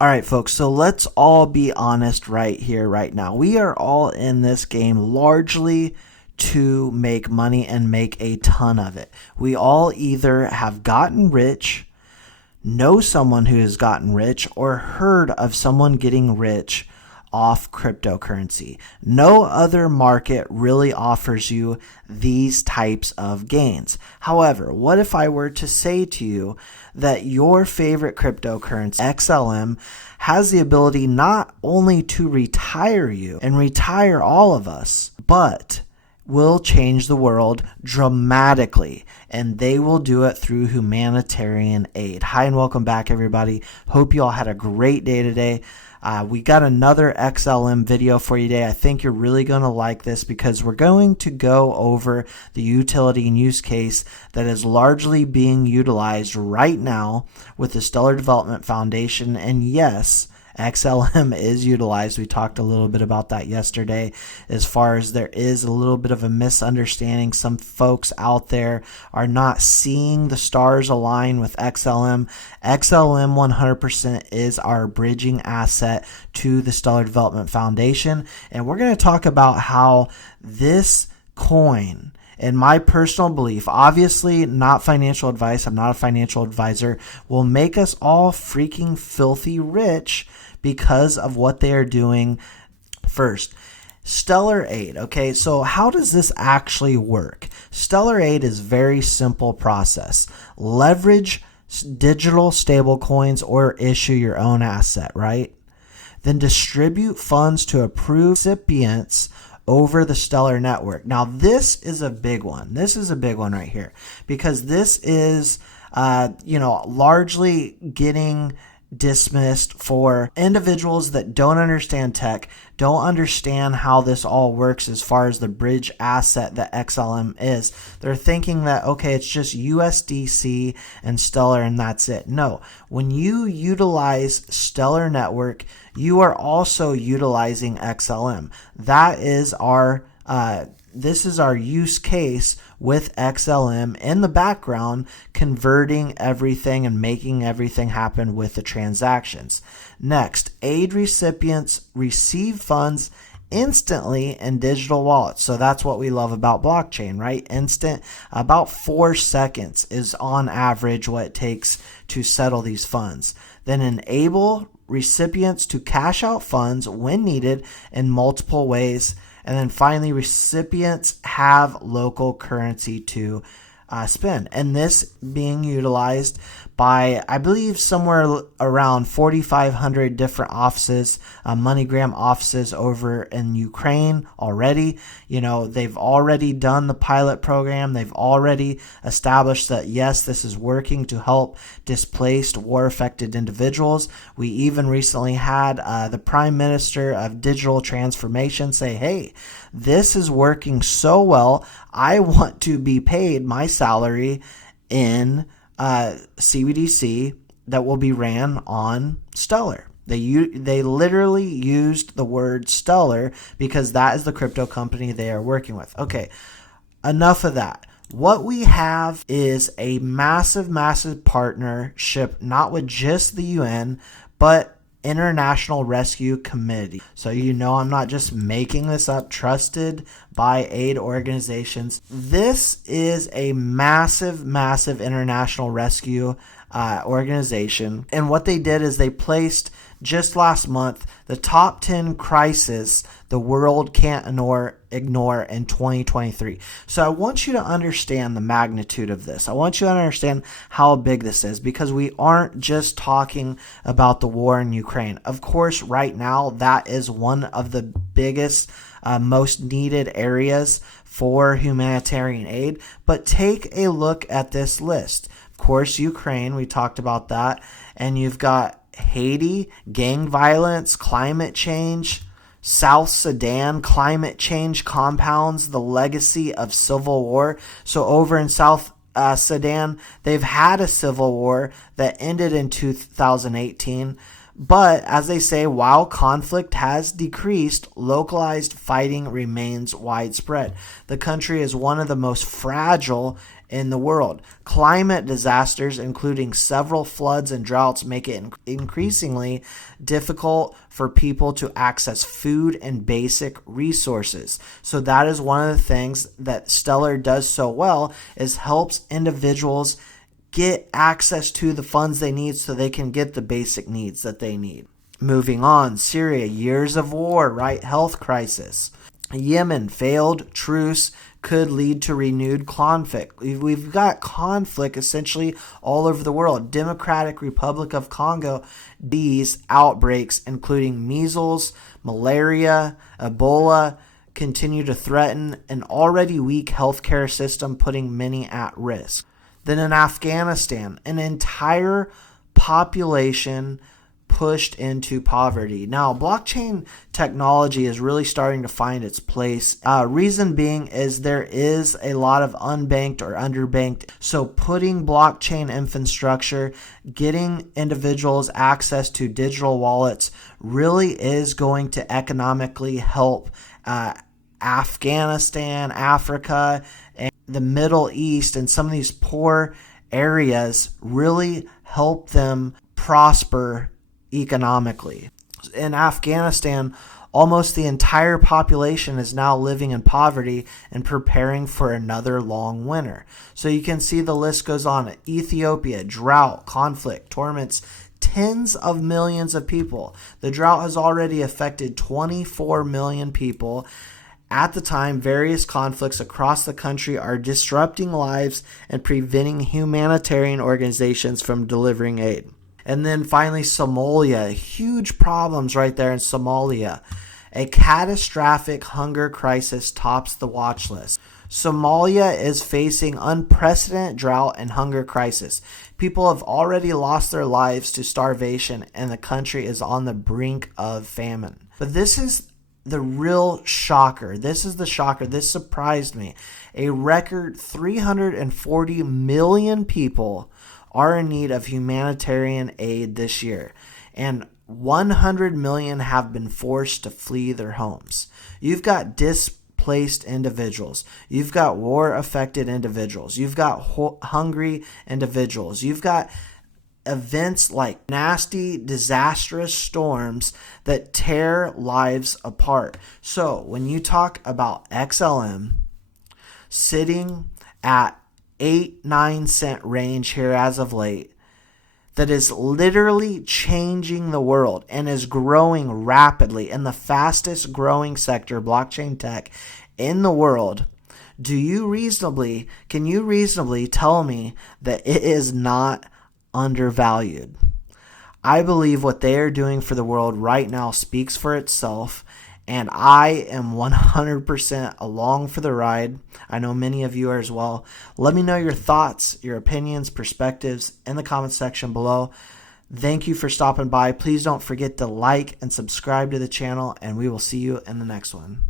All right, folks, so let's all be honest right here, right now. We are all in this game largely to make money and make a ton of it. We all either have gotten rich, know someone who has gotten rich, or heard of someone getting rich off cryptocurrency. No other market really offers you these types of gains. However, what if I were to say to you that your favorite cryptocurrency, XLM, has the ability not only to retire you and retire all of us, but will change the world dramatically, and they will do it through humanitarian aid. Hi and welcome back, everybody. Hope you all had a great day today. We got another XLM video for you today. I think you're really going to like this because we're going to go over the utility and use case that is largely being utilized right now with the Stellar Development Foundation. And yes, XLM is utilized. We talked a little bit about that yesterday as far as there is a little bit of a misunderstanding. Some folks out there are not seeing the stars align with XLM. XLM 100% is our bridging asset to the Stellar Development Foundation. And we're going to talk about how this coin, in my personal belief, obviously not financial advice, I'm not a financial advisor, will make us all freaking filthy rich because of what they are doing. First, Stellar Aid. Okay, so how does this actually work? Stellar Aid is a very simple process. Leverage digital stable coins or issue your own asset, right? Then distribute funds to approved recipients over the Stellar network. Now, this is a big one. This is a big one right here because this is, largely getting dismissed for individuals that don't understand tech, don't understand how this all works as far as the bridge asset that XLM is. They're thinking that, okay, it's just USDC and Stellar and that's it. No, when you utilize Stellar Network, you are also utilizing XLM. That is our this is our use case with XLM in the background, converting everything and making everything happen with the transactions. Next, aid recipients receive funds instantly in digital wallets. So that's what we love about blockchain, right? Instant, about 4 seconds is on average what it takes to settle these funds. Then enable recipients to cash out funds when needed in multiple ways. And then finally, recipients have local currency to spend. And this being utilized by, I believe, somewhere around 4,500 different offices, MoneyGram offices over in Ukraine already. You know, they've already done the pilot program. They've already established that, yes, this is working to help displaced war-affected individuals. We even recently had the Prime Minister of Digital Transformation say, hey, this is working so well, I want to be paid my salary in CBDC that will be ran on Stellar. They literally used the word Stellar because that is the crypto company they are working with. Okay, enough of that. What we have is a massive, massive partnership, not with just the UN, but International Rescue Committee. So you know I'm not just making this up, trusted by aid organizations. This is a massive, massive international rescue organization. And what they did is they placed just last month the top 10 crises the world can't ignore in 2023. So I want you to understand the magnitude of this. I want you to understand how big this is because we aren't just talking about the war in Ukraine. Of course, right now, that is one of the biggest, most needed areas for humanitarian aid. But take a look at this list. Of course, Ukraine, we talked about that. And you've got Haiti, gang violence, climate change, South Sudan, climate change compounds the legacy of civil war. So over in South Sudan, they've had a civil war that ended in 2018. But as they say, while conflict has decreased, localized fighting remains widespread. The country is one of the most fragile in the world. Climate disasters, including several floods and droughts, make it increasingly difficult for people to access food and basic resources. So that is one of the things that Stellar does so well, is helps individuals get access to the funds they need so they can get the basic needs that they need. Moving on, Syria, years of war, right? Health crisis. Yemen, failed truce could lead to renewed conflict. We've got conflict essentially all over the world. Democratic Republic of Congo, these outbreaks, including measles, malaria, Ebola, continue to threaten an already weak healthcare system, putting many at risk. Then in Afghanistan, an entire population pushed into poverty. Now, blockchain technology is really starting to find its place. Reason being is there is a lot of unbanked or underbanked. So putting blockchain infrastructure, getting individuals access to digital wallets really is going to economically help Afghanistan, Africa, and the Middle East, and some of these poor areas, really help them prosper economically. In Afghanistan, almost the entire population is now living in poverty and preparing for another long winter. So you can see the list goes on. Ethiopia, drought, conflict, torments tens of millions of people. The drought has already affected 24 million people. At the time, various conflicts across the country are disrupting lives and preventing humanitarian organizations from delivering aid. And then finally, Somalia. Huge problems right there in Somalia. A catastrophic hunger crisis tops the watch list. Somalia is facing unprecedented drought and hunger crisis. People have already lost their lives to starvation, and the country is on the brink of famine. But this is the real shocker. This is the shocker. This surprised me. A record 340 million people are in need of humanitarian aid this year, and 100 million have been forced to flee their homes. You've got displaced individuals. You've got war-affected individuals. You've got hungry individuals. You've got events like nasty, disastrous storms that tear lives apart. So when you talk about XLM sitting at 8-9 cent range here as of late, that is literally changing the world and is growing rapidly in the fastest growing sector, blockchain tech, in the world, can you reasonably tell me that it is not undervalued? I believe what they are doing for the world right now speaks for itself, and I am 100% along for the ride. I know many of you are as well. Let me know your thoughts, your opinions, perspectives in the comment section below. Thank you for stopping by. Please don't forget to like and subscribe to the channel, and we will see you in the next one.